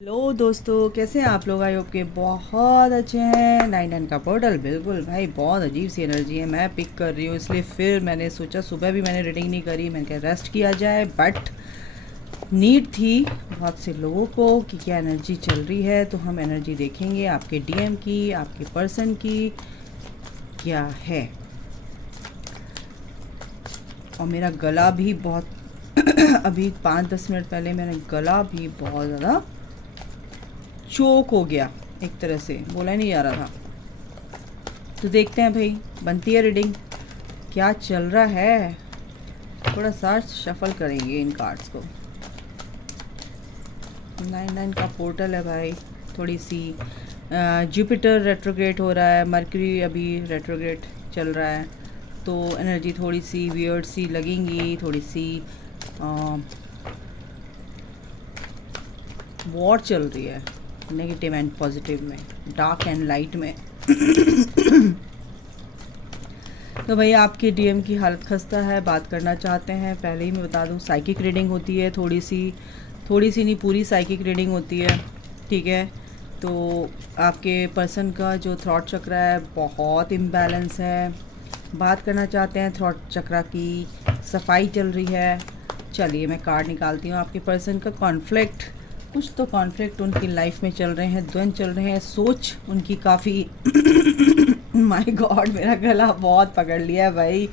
Hello दोस्तों, कैसे हैं आप लोग? आई होप के बहुत अच्छे हैं। 99 का पोर्टल, बिल्कुल भाई, बहुत अजीब सी एनर्जी है। मैं पिक कर रही हूँ, इसलिए फिर मैंने सोचा, सुबह भी मैंने रीडिंग नहीं करी, मैंने कहा रेस्ट किया जाए, बट नीड थी बहुत से लोगों को कि क्या एनर्जी चल रही है। तो हम एनर्जी देखेंगे आपके डीएम की, आपके पर्सन की क्या है। और मेरा गला भी बहुत अभी 5-10 मिनट पहले मेरा गला भी बहुत ज़्यादा चोक हो गया, एक तरह से बोला ही नहीं जा रहा था। तो देखते हैं भाई, बनती है रीडिंग, क्या चल रहा है। थोड़ा सा शफल करेंगे इन कार्ड्स को। 99 का पोर्टल है भाई। थोड़ी सी जुपिटर रेट्रोग्रेड हो रहा है, मरकरी अभी रेट्रोग्रेड चल रहा है, तो एनर्जी थोड़ी सी वियर्ड सी लगेंगी, थोड़ी सी वॉर चल रही है, नेगेटिव एंड पॉजिटिव में, डार्क एंड लाइट में। तो भाई आपके डीएम की हालत खस्ता है, बात करना चाहते हैं। पहले ही मैं बता दूं, साइकिक रीडिंग होती है, थोड़ी सी नहीं, पूरी साइकिक रीडिंग होती है, ठीक है। तो आपके पर्सन का जो थ्रॉट चक्र है बहुत इम्बैलेंस है, बात करना चाहते हैं, थ्रॉट चक्र की सफाई चल रही है। चलिए मैं कार्ड निकालती हूँ। आपके पर्सन का कॉन्फ्लिक्ट, कुछ तो कॉन्फ्लिक्ट उनकी लाइफ में चल रहे हैं, द्वंद्व चल रहे हैं, सोच उनकी काफ़ी माय गॉड, मेरा गला बहुत पकड़ लिया है भाई,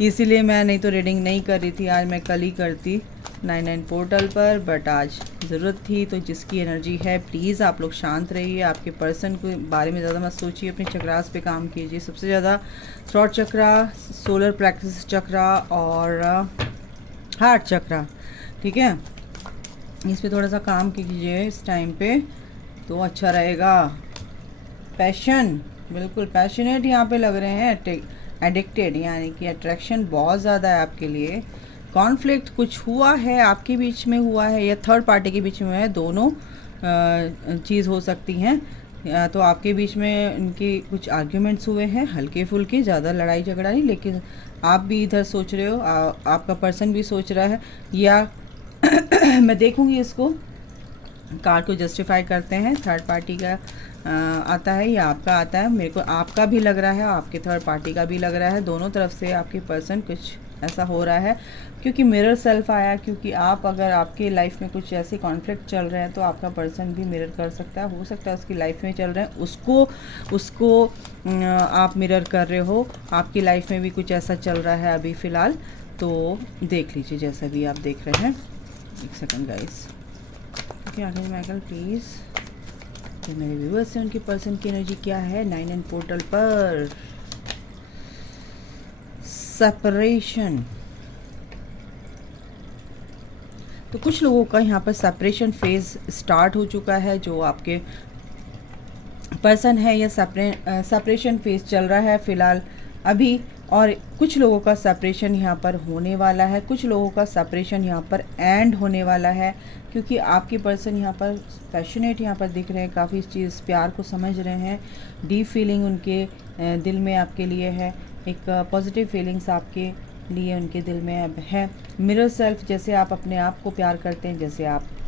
इसीलिए मैं नहीं तो रीडिंग नहीं कर रही थी। आज मैं कल ही करती 99 पोर्टल पर, बट आज ज़रूरत थी। तो जिसकी एनर्जी है, प्लीज़ आप लोग शांत रहिए, आपके पर्सन के बारे में ज़्यादा मत सोचिए, अपने चक्रास पे काम कीजिए। सबसे ज़्यादा थ्रॉट चक्रा, सोलर प्लेक्सस चक्रा और हार्ट चक्रा, ठीक है, इस पे थोड़ा सा काम कीजिए इस टाइम पे, तो अच्छा रहेगा। पैशन, बिल्कुल पैशनेट यहाँ पे लग रहे हैं, एडिक्टेड, यानी कि अट्रैक्शन बहुत ज़्यादा है आपके लिए। कॉन्फ्लिक्ट कुछ हुआ है आपके बीच में, हुआ है या थर्ड पार्टी के बीच में है, दोनों चीज़ हो सकती हैं। या तो आपके बीच में इनके कुछ आर्ग्यूमेंट्स हुए हैं, हल्के फुल्के, ज़्यादा लड़ाई झगड़ा नहीं, लेकिन आप भी इधर सोच रहे हो, आपका पर्सन भी सोच रहा है, या मैं देखूँगी इसको, कार्ड को जस्टिफाई करते हैं। थर्ड पार्टी का आता है या आपका आता है, मेरे को आपका भी लग रहा है, आपके थर्ड पार्टी का भी लग रहा है, दोनों तरफ से आपके पर्सन कुछ ऐसा हो रहा है, क्योंकि मिरर सेल्फ आया। क्योंकि आप, अगर आपके लाइफ में कुछ ऐसे कॉन्फ्लिक्ट चल रहे हैं, तो आपका पर्सन भी मिरर कर सकता है, हो सकता है उसकी लाइफ में चल रहे हैं, उसको आप मिरर कर रहे हो, आपकी लाइफ में भी कुछ ऐसा चल रहा है अभी फ़िलहाल। तो देख लीजिए जैसा भी आप देख रहे हैं। एक सेकंड गाइस, आगे माइकल प्लीज़, तो मेरे व्यूअर्स से उनकी पर्सन की एनर्जी क्या है 99 पोर्टल पर। सेपरेशन, तो कुछ लोगों का यहाँ पर सेपरेशन फेज स्टार्ट हो चुका है, जो आपके पर्सन है, या सेपरेशन फेज चल रहा है फ़िलहाल अभी। और कुछ लोगों का सेपरेशन यहाँ पर होने वाला है, कुछ लोगों का सेपरेशन यहाँ पर एंड होने वाला है, क्योंकि आपके पर्सन यहाँ पर पैशनेट यहाँ पर दिख रहे हैं, काफ़ी चीज़ प्यार को समझ रहे हैं, डीप फीलिंग उनके दिल में आपके लिए है, एक पॉजिटिव फीलिंग्स आपके लिए उनके दिल में अब है। मिरर सेल्फ, जैसे आप अपने आप को प्यार करते हैं,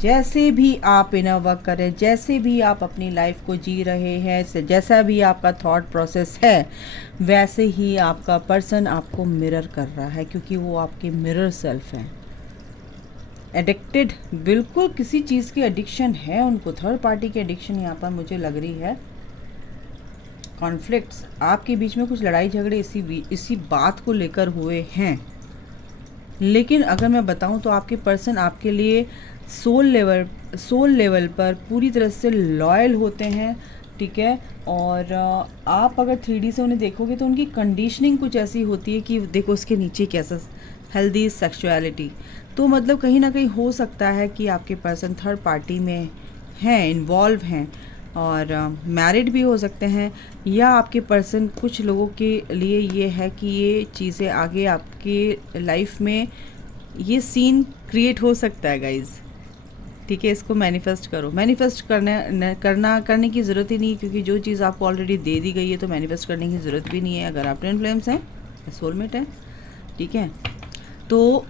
जैसे भी आप इनर वर्क कर रहे हैं, जैसे भी आप अपनी लाइफ को जी रहे हैं, जैसा भी आपका थॉट प्रोसेस है, वैसे ही आपका पर्सन आपको मिरर कर रहा है, क्योंकि वो आपके मिरर सेल्फ हैं। एडिक्टेड, बिल्कुल किसी चीज़ की एडिक्शन है उनको, थर्ड पार्टी की एडिक्शन यहाँ पर मुझे लग रही है। कॉन्फ्लिक्ट्स, आपके बीच में कुछ लड़ाई झगड़े इसी बात को लेकर हुए हैं। लेकिन अगर मैं बताऊं, तो आपके पर्सन आपके लिए सोल लेवल पर पूरी तरह से लॉयल होते हैं, ठीक है। और आप अगर 3D से उन्हें देखोगे, तो उनकी कंडीशनिंग कुछ ऐसी होती है कि देखो उसके नीचे कैसा हेल्दी सेक्सुअलिटी, तो मतलब कहीं ना कहीं हो सकता है कि आपके पर्सन थर्ड पार्टी में हैं, इन्वॉल्व हैं, और मैरिड भी हो सकते हैं, या आपके पर्सन, कुछ लोगों के लिए ये है कि ये चीज़ें आगे आपके लाइफ में ये सीन क्रिएट हो सकता है गाइज़, ठीक है। इसको मैनिफेस्ट करो, मैनिफेस्ट करने की ज़रूरत ही नहीं, क्योंकि जो चीज़ आपको ऑलरेडी दे दी गई है, तो मैनिफेस्ट करने की ज़रूरत भी नहीं है। अगर आप ट्विन फ्लेम्स हैं, सोलमेट है, ठीक है। तो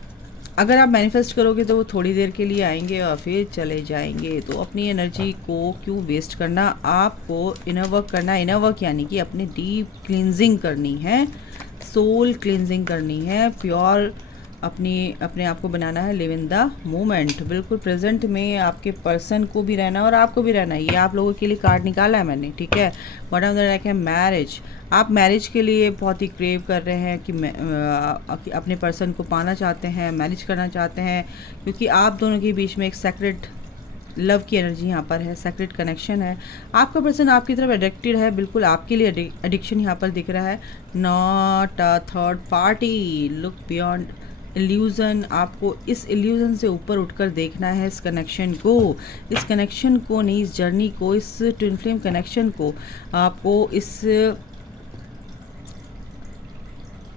अगर आप मैनिफेस्ट करोगे तो वो थोड़ी देर के लिए आएंगे और फिर चले जाएंगे। तो अपनी एनर्जी को क्यों वेस्ट करना, आपको इनर वर्क करना है। इनर वर्क यानी कि अपनी डीप क्लींजिंग करनी है, सोल क्लींजिंग करनी है, प्योर अपने आप को बनाना है, लिव इन द मोमेंट, बिल्कुल प्रेजेंट में आपके पर्सन को भी रहना है और आपको भी रहना है। ये आप लोगों के लिए कार्ड निकाला है मैंने, ठीक है। बॉटम ऑफ द डेक है मैरिज। आप मैरिज के लिए बहुत ही क्रेव कर रहे हैं कि अपने पर्सन को पाना चाहते हैं, मैरिज करना चाहते हैं, क्योंकि आप दोनों के बीच में एक सेक्रेट लव की एनर्जी यहाँ पर है, सेक्रेट कनेक्शन है। आपका पर्सन आपकी तरफ एडिक्टेड है, बिल्कुल आपके लिए एडिक्शन यहाँ पर दिख रहा है। Not a third party, look beyond illusion. आपको इस इल्यूज़न से ऊपर उठकर देखना है इस कनेक्शन को, नहीं, इस जर्नी को, इस ट्विन फ्लेम कनेक्शन को। आपको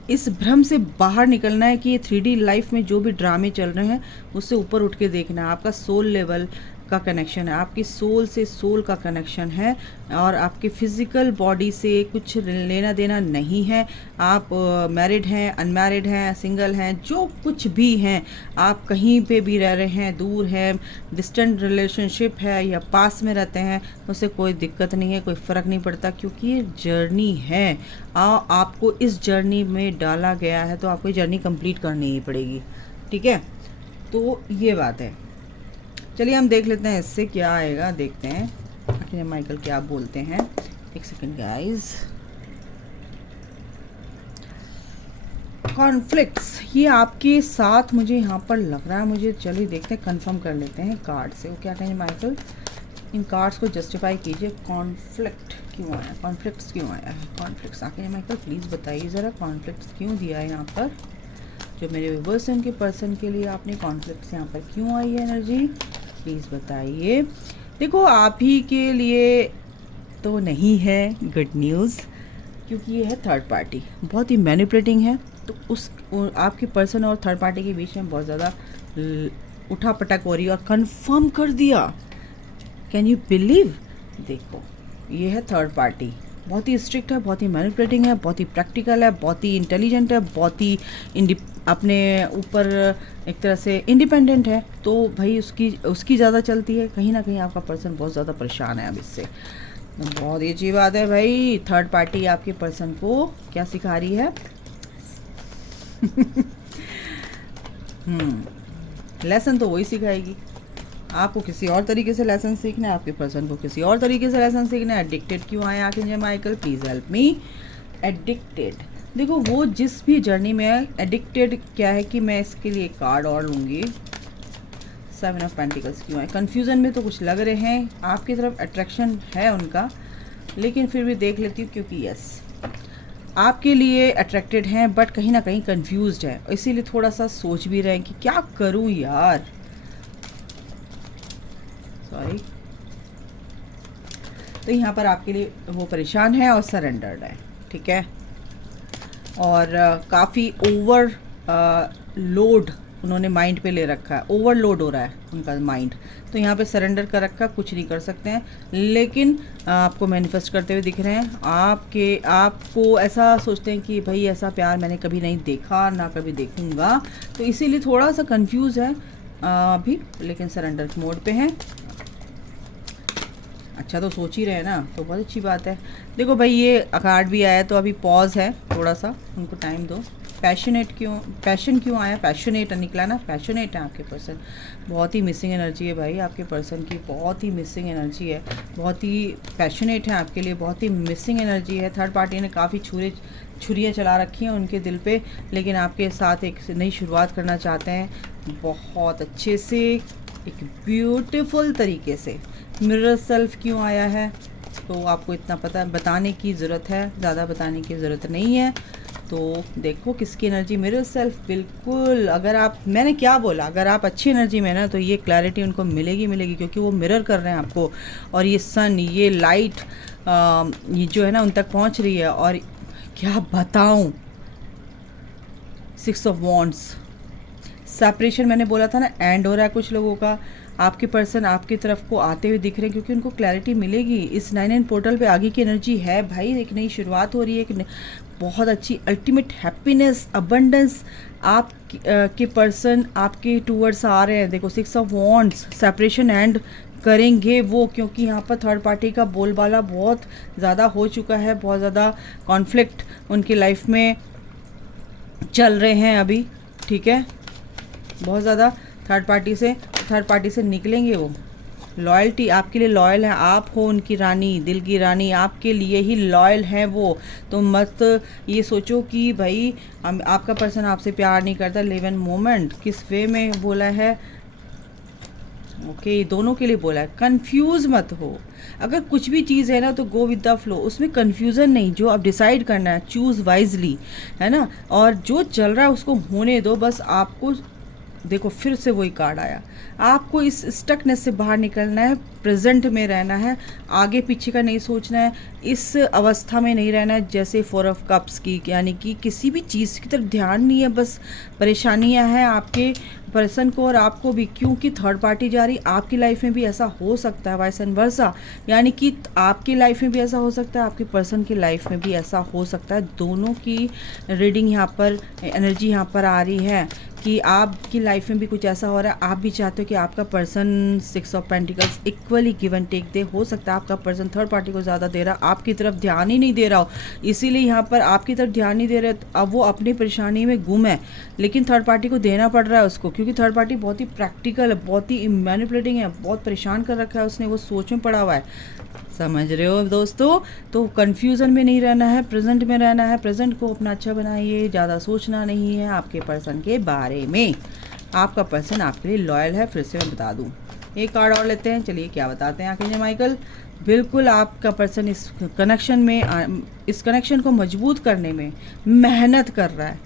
इस भ्रम से बाहर निकलना है कि ये 3D लाइफ में जो भी ड्रामे चल रहे हैं उससे ऊपर उठ के देखना है। आपका सोल लेवल का कनेक्शन है, आपकी सोल से सोल का कनेक्शन है और आपके फिज़िकल बॉडी से कुछ लेना देना नहीं है। आप मैरिड हैं, अनमैरिड हैं, सिंगल हैं, जो कुछ भी हैं, आप कहीं पे भी रह रहे हैं, दूर हैं, डिस्टेंट रिलेशनशिप है या पास में रहते हैं, उससे कोई दिक्कत नहीं है, कोई फ़र्क नहीं पड़ता, क्योंकि ये जर्नी है। आपको इस जर्नी में डाला गया है तो आपको ये जर्नी कंप्लीट करनी ही पड़ेगी, ठीक है। तो ये बात है। चलिए हम देख लेते हैं इससे क्या आएगा, देखते हैं आखिर माइकल क्या बोलते हैं। एक सेकंड गाइस। कॉन्फ्लिक्ट्स, ये आपके साथ मुझे यहाँ पर लग रहा है, मुझे चलिए देखते हैं, कंफर्म कर लेते हैं कार्ड से। वो क्या कहेंगे माइकल, इन कार्ड्स को जस्टिफाई कीजिए। कॉन्फ्लिक्ट क्यों आया, कॉन्फ्लिक्ट्स क्यों आया है, कॉन्फ्लिक्ट्स आखिर माइकल प्लीज़ बताइए ज़रा, कॉन्फ्लिक्ट्स क्यों दिया है यहाँ पर। जो मेरे व्यूअर्स हैं उनके पर्सन के लिए आपने कॉन्फ्लिक्ट्स यहाँ पर क्यों आई है एनर्जी, प्लीज़ बताइए। देखो आप ही के लिए तो नहीं है गुड न्यूज़, क्योंकि ये है थर्ड पार्टी, बहुत ही मैनिपुलेटिंग है। तो आपके पर्सन और थर्ड पार्टी के बीच में बहुत ज़्यादा उठा पटक हो रही है और कंफर्म कर दिया। कैन यू बिलीव, देखो ये है थर्ड पार्टी, बहुत ही स्ट्रिक्ट है, बहुत ही मैनिपुलेटिंग है, बहुत ही प्रैक्टिकल है, बहुत ही इंटेलिजेंट है, बहुत ही अपने ऊपर एक तरह से इंडिपेंडेंट है। तो भाई उसकी ज़्यादा चलती है, कहीं ना कहीं आपका पर्सन बहुत ज़्यादा परेशान है अब इससे। बहुत ही अच्छी बात है भाई, थर्ड पार्टी आपके पर्सन को क्या सिखा रही है लेसन तो वही सिखाएगी। आपको किसी और तरीके से लेसन सीखना है, आपके पर्सन को किसी और तरीके से लेसन सीखना है। एडिक्टेड क्यों आए आखिर Michael, please help me. Addicted, देखो वो जिस भी जर्नी में है, एडिक्टेड क्या है कि मैं इसके लिए कार्ड और लूँगी। 7 ऑफ पेंटिकल्स क्यों आए, कन्फ्यूज़न में तो कुछ लग रहे हैं, आपकी तरफ अट्रैक्शन है उनका, लेकिन फिर भी देख लेती हूँ, क्योंकि यस आपके लिए अट्रैक्टेड हैं बट कहीं ना कहीं कंफ्यूज्ड है, इसीलिए थोड़ा सा सोच भी रहे हैं कि क्या करूँ यार, सॉरी। तो यहाँ पर आपके लिए वो परेशान है और सरेंडर्ड है, ठीक है। और काफ़ी ओवर लोड उन्होंने माइंड पे ले रखा है, ओवरलोड हो रहा है उनका माइंड, तो यहाँ पे सरेंडर कर रखा, कुछ नहीं कर सकते हैं। लेकिन आपको मैनिफेस्ट करते हुए दिख रहे हैं, आपको ऐसा सोचते हैं कि भाई ऐसा प्यार मैंने कभी नहीं देखा, ना कभी देखूँगा, तो इसीलिए थोड़ा सा कंफ्यूज है अभी, लेकिन सरेंडर मोड पे हैं। अच्छा तो सोच ही रहे हैं ना, तो बहुत अच्छी बात है। देखो भाई ये कार्ड भी आया तो अभी पॉज है, थोड़ा सा उनको टाइम दो। पैशन क्यों आया, पैशनेट निकला ना, पैशनेट है आपके पर्सन, बहुत ही मिसिंग एनर्जी है भाई आपके पर्सन की, बहुत ही मिसिंग एनर्जी है, बहुत ही पैशनेट है आपके लिए, बहुत ही मिसिंग एनर्जी है। थर्ड पार्टी ने काफ़ी छुरियाँ चला रखी हैं उनके दिल पे, लेकिन आपके साथ एक नई शुरुआत करना चाहते हैं बहुत अच्छे से, एक ब्यूटीफुल तरीके से। मिरर सेल्फ क्यों आया है, तो आपको इतना पता बताने की ज़रूरत है, ज़्यादा बताने की ज़रूरत नहीं है। तो देखो किसकी एनर्जी, मिरर सेल्फ, बिल्कुल। अगर आप, मैंने क्या बोला, अगर आप अच्छी एनर्जी में ना, तो ये क्लैरिटी उनको मिलेगी, क्योंकि वो मिरर कर रहे हैं आपको, और ये सन, ये लाइट ये जो है ना उन तक पहुंच रही है। और क्या बताऊं, 6 ऑफ वॉन्ड्स, सेपरेशन मैंने बोला था ना, एंड हो रहा है कुछ लोगों का, आपके पर्सन आपकी तरफ को आते हुए दिख रहे हैं, क्योंकि उनको क्लैरिटी मिलेगी। इस 9 पोर्टल पे आगे की एनर्जी है भाई, एक नई शुरुआत हो रही है, एक बहुत अच्छी अल्टीमेट हैप्पीनेस, अबंडेंस आप के पर्सन आपके टूवर्ड्स आ रहे हैं। देखो 6 ऑफ वॉन्ड्स, सेपरेशन एंड करेंगे वो, क्योंकि यहाँ पर थर्ड पार्टी का बोलबाला बहुत ज़्यादा हो चुका है, बहुत ज़्यादा कॉन्फ्लिक्ट उनकी लाइफ में चल रहे हैं अभी, ठीक है, बहुत ज़्यादा थर्ड पार्टी से निकलेंगे वो। लॉयल्टी आपके लिए लॉयल है, आप हो उनकी रानी, दिल की रानी, आपके लिए ही लॉयल है वो। तो मत ये सोचो कि भाई आपका पर्सन आपसे प्यार नहीं करता। लिव इन मोमेंट किस वे में बोला है, ओके, दोनों के लिए बोला है। कंफ्यूज मत हो, अगर कुछ भी चीज़ है ना तो गो विद द फ्लो, उसमें कंफ्यूजन नहीं, जो आप डिसाइड करना है चूज़ वाइजली, है ना, और जो चल रहा है उसको होने दो बस। आपको देखो फिर से वही कार्ड आया, आपको इस स्टकनेस से बाहर निकलना है, प्रेजेंट में रहना है, आगे पीछे का नहीं सोचना है, इस अवस्था में नहीं रहना है जैसे 4 ऑफ कप्स की, यानी कि किसी भी चीज़ की तरफ ध्यान नहीं है, बस परेशानियां हैं आपके पर्सन को और आपको भी, क्योंकि थर्ड पार्टी जा रही। आपकी लाइफ में भी ऐसा हो सकता है, वाइस एंड वर्सा, यानी कि आपकी लाइफ में भी ऐसा हो सकता है, आपके पर्सन की लाइफ में भी ऐसा हो सकता है। दोनों की रीडिंग यहाँ पर, एनर्जी यहाँ पर आ रही है कि आपकी लाइफ में भी कुछ ऐसा हो रहा है, आप भी चाहते हो कि आपका person 6 of pentacles equally give and take दे। हो सकता है आपका पर्सन थर्ड पार्टी को ज़्यादा दे रहा, आपकी तरफ ध्यान ही नहीं दे रहा हो, इसीलिए यहाँ पर आपकी तरफ ध्यान नहीं दे रहे, अब वो अपनी परेशानी में गुम है, लेकिन थर्ड पार्टी को देना पड़ रहा है उसको, क्योंकि थर्ड पार्टी बहुत ही प्रैक्टिकल है, बहुत ही मैनिपुलेटिंग है, बहुत परेशान कर रखा है उसने, वो सोच में पड़ा हुआ है। समझ रहे हो दोस्तों? तो कंफ्यूजन में नहीं रहना है, प्रेजेंट में रहना है, प्रेजेंट को अपना अच्छा बनाइए, ज़्यादा सोचना नहीं है आपके पर्सन के बारे में। आपका पर्सन आपके लिए लॉयल है, फिर से मैं बता दूं। एक कार्ड और लेते हैं, चलिए क्या बताते हैं आखिर माइकल। बिल्कुल आपका पर्सन इस कनेक्शन में, इस कनेक्शन को मजबूत करने में मेहनत कर रहा है,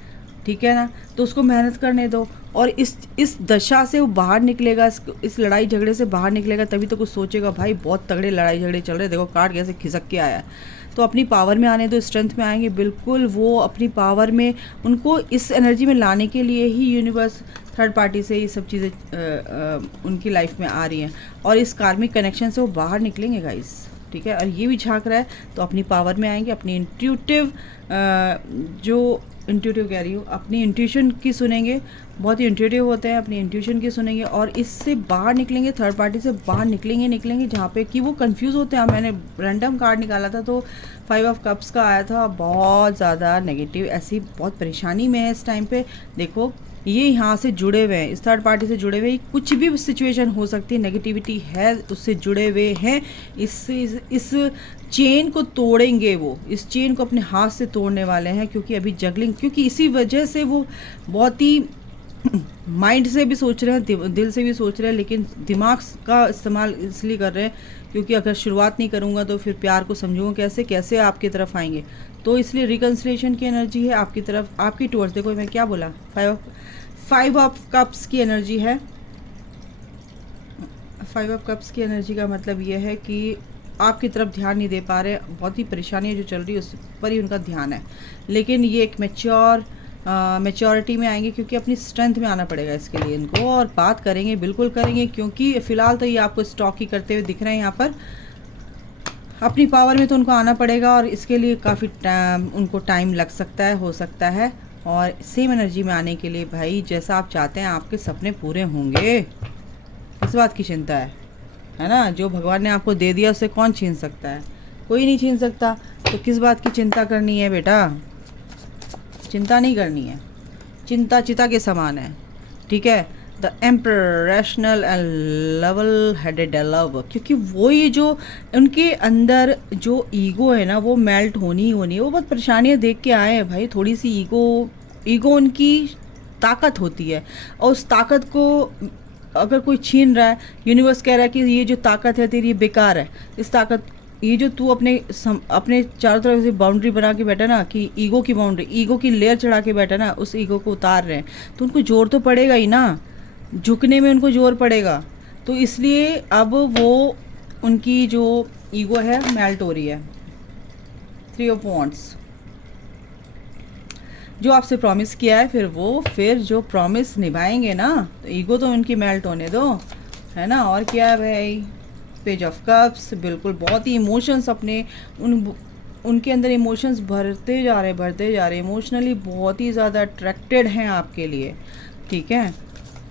ठीक है ना, तो उसको मेहनत करने दो, और इस दशा से वो बाहर निकलेगा, इस लड़ाई झगड़े से बाहर निकलेगा, तभी तो कुछ सोचेगा। भाई बहुत तगड़े लड़ाई झगड़े चल रहे, देखो कार्ड कैसे खिसक के आया है, तो अपनी पावर में आने दो, स्ट्रेंथ में आएंगे बिल्कुल वो अपनी पावर में। उनको इस एनर्जी में लाने के लिए ही यूनिवर्स थर्ड पार्टी से ये सब चीज़ें उनकी लाइफ में आ रही हैं, और इस कार्मिक कनेक्शन से वो बाहर निकलेंगे गाइस, ठीक है। और ये भी झांक रहा है तो अपनी पावर में आएंगे, अपनी इंट्यूटिव कह रही हूँ, अपनी इंट्यूशन की सुनेंगे, बहुत ही इंट्यूटिव होते हैं, अपनी इंट्यूशन की सुनेंगे और इससे बाहर निकलेंगे, थर्ड पार्टी से बाहर निकलेंगे जहाँ पे कि वो कंफ्यूज होते हैं। मैंने रैंडम कार्ड निकाला था तो 5 ऑफ कप्स का आया था, बहुत ज़्यादा नेगेटिव, ऐसी बहुत परेशानी में है इस टाइम पे। देखो ये यहाँ से जुड़े हुए हैं, इस थर्ड पार्टी से जुड़े हुए, कुछ भी सिचुएशन हो सकती है, नेगेटिविटी है, उससे जुड़े हुए हैं, इस चेन को तोड़ेंगे वो, इस चेन को अपने हाथ से तोड़ने वाले हैं, क्योंकि अभी जगलिंग, क्योंकि इसी वजह से वो बहुत ही माइंड से भी सोच रहे हैं, दिल से भी सोच रहे हैं, लेकिन दिमाग का इस्तेमाल इसलिए कर रहे हैं क्योंकि अगर शुरुआत नहीं करूँगा तो फिर प्यार को समझूंगा कैसे आपकी तरफ आएंगे, तो इसलिए रिकन्सिलेशन की एनर्जी है आपकी तरफ, आपकी टूवर्ड्स। देखो मैं क्या बोला, 5 ऑफ कप्स की एनर्जी है। 5 ऑफ कप्स की एनर्जी का मतलब ये है कि आपकी तरफ ध्यान नहीं दे पा रहे, बहुत ही परेशानियाँ जो चल रही है उस पर ही उनका ध्यान है, लेकिन ये एक मैच्योरिटी में आएंगे, क्योंकि अपनी स्ट्रेंथ में आना पड़ेगा इसके लिए इनको, और बात करेंगे, बिल्कुल करेंगे, क्योंकि फ़िलहाल तो ये आपको स्टॉक ही करते हुए दिख रहे हैं यहाँ पर। अपनी पावर में तो उनको आना पड़ेगा और इसके लिए काफ़ी उनको टाइम लग सकता है, हो सकता है, और सेम एनर्जी में आने के लिए भाई जैसा आप चाहते हैं आपके सपने पूरे होंगे, इस बात की चिंता है ना। जो भगवान ने आपको दे दिया उसे कौन छीन सकता है, कोई नहीं छीन सकता, तो किस बात की चिंता करनी है बेटा, चिंता नहीं करनी है, चिंता चिता के समान है, ठीक है। The emperor, rational and level headed love, क्योंकि वो ये जो उनके अंदर जो ईगो है ना वो मेल्ट होनी ही होनी है। वो बहुत परेशानियाँ देख के आए हैं भाई, थोड़ी सी ईगो उनकी ताकत होती है, और उस ताकत को अगर कोई छीन रहा है, यूनिवर्स कह रहा है कि ये जो ताकत है तेरी ये बेकार है, इस ताकत, ये जो तू अपने चारों तरफ से बाउंड्री बना के बैठा ना, कि ईगो की बाउंड्री, ईगो की लेयर चढ़ा के बैठा ना, उस ईगो को उतार रहे हैं, तो उनको जोर तो पड़ेगा ही ना, झुकने में उनको जोर पड़ेगा, तो इसलिए अब वो उनकी जो ईगो है मेल्ट हो रही है। 3 ऑफ वॉन्ड्स, जो आपसे प्रॉमिस किया है फिर जो प्रॉमिस निभाएंगे ना, तो ईगो तो उनकी मेल्ट होने दो, है ना। और क्या है भाई, पेज ऑफ कप्स, बिल्कुल बहुत ही इमोशंस अपने उनके अंदर इमोशंस भरते जा रहे इमोशनली बहुत ही ज़्यादा अट्रैक्टेड हैं आपके लिए, ठीक है।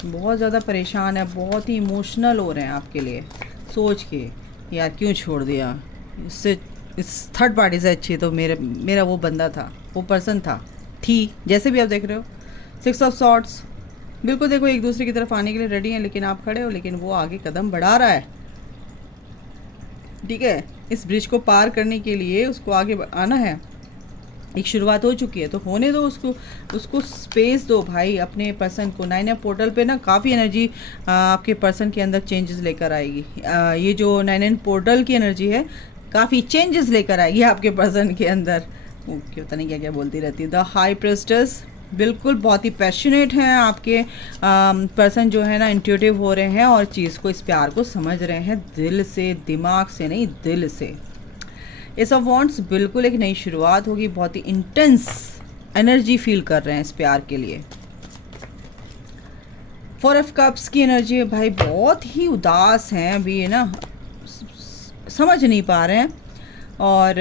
बहुत ज़्यादा परेशान है, बहुत ही इमोशनल हो रहे हैं आपके लिए सोच के, यार क्यों छोड़ दिया इससे, इस थर्ड पार्टी से अच्छी तो मेरा वो बंदा था, वो पर्सन थी, जैसे भी आप देख रहे हो। 6 ऑफ सॉर्ड्स, बिल्कुल देखो एक दूसरे की तरफ आने के लिए रेडी हैं, लेकिन आप खड़े हो, लेकिन वो आगे कदम बढ़ा रहा है, ठीक है। इस ब्रिज को पार करने के लिए उसको आगे आना है, एक शुरुआत हो चुकी है तो होने दो उसको स्पेस दो भाई अपने पर्सन को। 9 पोर्टल पे ना काफ़ी एनर्जी आपके पर्सन के अंदर चेंजेस लेकर आएगी। ये जो 9 पोर्टल की एनर्जी है काफ़ी चेंजेस लेकर आएगी आपके पर्सन के अंदर। ओके, पता नहीं क्या क्या बोलती रहती है। द हाई प्रेस्टेस, बिल्कुल बहुत ही पैशनेट हैं आपके पर्सन जो है ना, इंट्यूटिव हो रहे हैं और चीज़ को, इस प्यार को समझ रहे हैं दिल से, दिमाग से नहीं, दिल से। एस ऑफ वॉन्ड्स, बिल्कुल एक नई शुरुआत होगी, बहुत ही इंटेंस एनर्जी फील कर रहे हैं इस प्यार के लिए। 4 ऑफ कप्स की एनर्जी है भाई, बहुत ही उदास हैं अभी, है ना, समझ नहीं पा रहे हैं और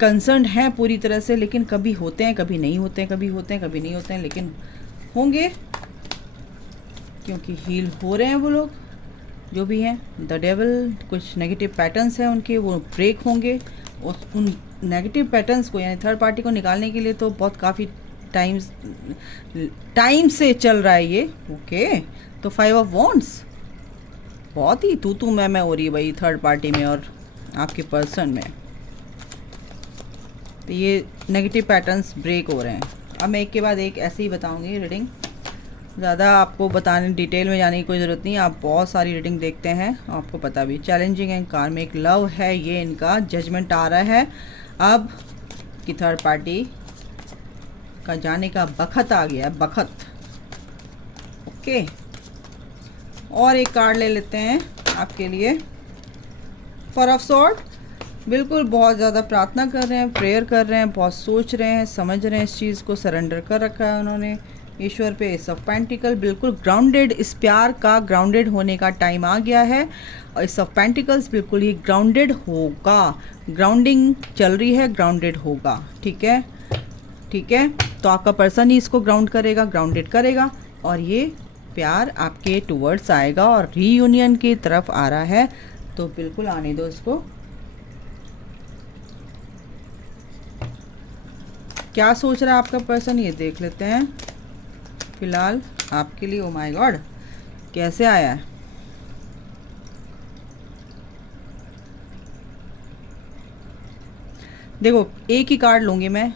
कंसर्न हैं पूरी तरह से, लेकिन कभी होते हैं कभी नहीं होते हैं, कभी होते हैं कभी नहीं होते हैं, लेकिन होंगे क्योंकि हील हो रहे हैं वो लोग जो भी हैं। द डेविल, कुछ नेगेटिव पैटर्न्स हैं उनके, वो ब्रेक होंगे। उन नेगेटिव पैटर्न्स को, यानी थर्ड पार्टी को निकालने के लिए तो बहुत काफ़ी टाइम से चल रहा है ये। ओके, तो 5 ऑफ वॉन्ड्स, बहुत ही तू मैं हो रही है भाई थर्ड पार्टी में और आपके पर्सन में, तो ये नेगेटिव पैटर्न्स ब्रेक हो रहे हैं। अब मैं एक के बाद एक ऐसे ही बताऊंगी रीडिंग, ज़्यादा आपको बताने डिटेल में जाने की कोई ज़रूरत नहीं, आप बहुत सारी रीडिंग देखते हैं, आपको पता भी। चैलेंजिंग एंड कार्मिक लव है ये इनका, जजमेंट आ रहा है अब कि थर्ड पार्टी का जाने का बखत आ गया, बखत। ओके, और एक कार्ड ले लेते हैं आपके लिए, 4 ऑफ सॉर्ड, बिल्कुल बहुत ज़्यादा प्रार्थना कर रहे हैं, प्रेयर कर रहे हैं, बहुत सोच रहे हैं, समझ रहे हैं, इस चीज़ को सरेंडर कर रखा है उन्होंने ईश्वर पे। एस ऑफ पेंटिकल, बिल्कुल ग्राउंडेड, इस प्यार का ग्राउंडेड होने का टाइम आ गया है और एस ऑफ पेंटिकल्स बिल्कुल ही ग्राउंडेड होगा, ग्राउंडिंग चल रही है, ग्राउंडेड होगा, ठीक है, ठीक है। तो आपका पर्सन ही इसको ग्राउंड करेगा, ग्राउंडेड करेगा और ये प्यार आपके टूवर्ड्स आएगा और रीयूनियन की तरफ आ रहा है, तो बिल्कुल आने दो इसको। क्या सोच रहा है आपका पर्सन, ये देख लेते हैं फिलहाल आपके लिए। ओ माय गॉड, कैसे आया है, देखो एक ही कार्ड लूंगी मैं।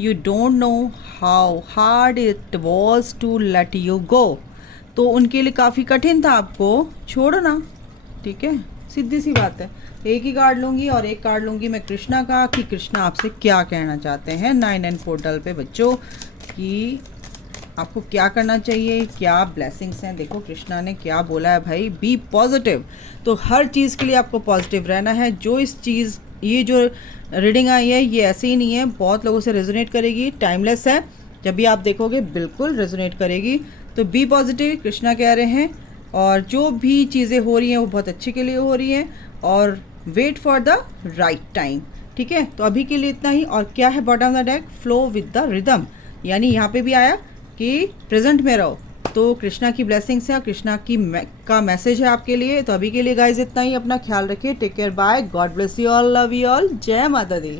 You don't know how hard it was to let you go, तो उनके लिए काफ़ी कठिन था आपको छोड़ना, ठीक है, सीधी सी बात है। एक ही कार्ड लूंगी और एक कार्ड लूंगी मैं कृष्णा का, कि कृष्णा आपसे क्या कहना चाहते हैं 9 पोर्टल पे बच्चों, कि आपको क्या करना चाहिए, क्या ब्लेसिंग्स हैं। देखो कृष्णा ने क्या बोला है भाई, बी पॉजिटिव, तो हर चीज़ के लिए आपको पॉजिटिव रहना है। जो इस चीज़, ये जो रीडिंग आई है ये ऐसे ही नहीं है, बहुत लोगों से रेजोनेट करेगी, टाइमलेस है, जब भी आप देखोगे बिल्कुल रेजोनेट करेगी। तो बी पॉजिटिव कृष्णा कह रहे हैं, और जो भी चीज़ें हो रही हैं वो बहुत अच्छे के लिए हो रही हैं, और wait for the right time, ठीक है। तो अभी के लिए इतना ही। और क्या है bottom of the deck, flow with the rhythm, यानी यहाँ पे भी आया कि प्रेजेंट में रहो, तो कृष्णा की ब्लेसिंग्स है, कृष्णा की का मैसेज है आपके लिए। तो अभी के लिए गाइज इतना ही, अपना ख्याल रखिए, take care, bye, God bless you all, love you all, जय माता दी।